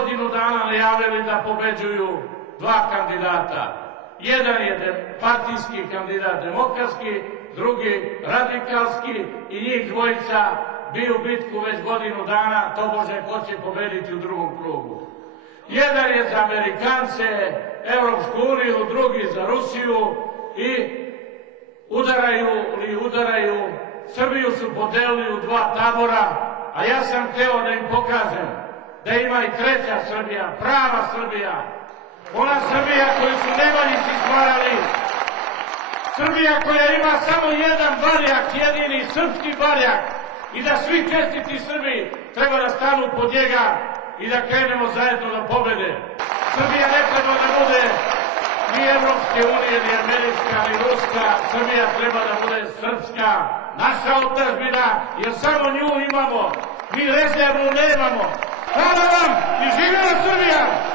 godinu dana najavili da pobeđuju dva kandidata. Jedan je partijski kandidat demokratski, drugi radikalski i njih dvojica biju bitku već godinu dana, tobože ko će pobediti u drugom krugu. Jedan je za Amerikance, Evropsku uniju, drugi za Rusiju i udaraju, Srbiju su podelili u dva tabora, a ja sam hteo da im pokažem da ima i treća Srbija, prava Srbija, ona Srbija koju su Nemanjići stvarali, Srbija koja ima samo jedan barjak, jedini srpski barjak, i da svi čestiti Srbi treba da stanu pod njega i da krenemo zajedno na pobede. Srbija ne treba da bude ni Evropske unije, ni američka, ni ruska, Srbija treba da bude srpska, naša otadžbina, jer samo nju imamo, mi rezervnu nemamo. Hvala vam i živjela Srbija!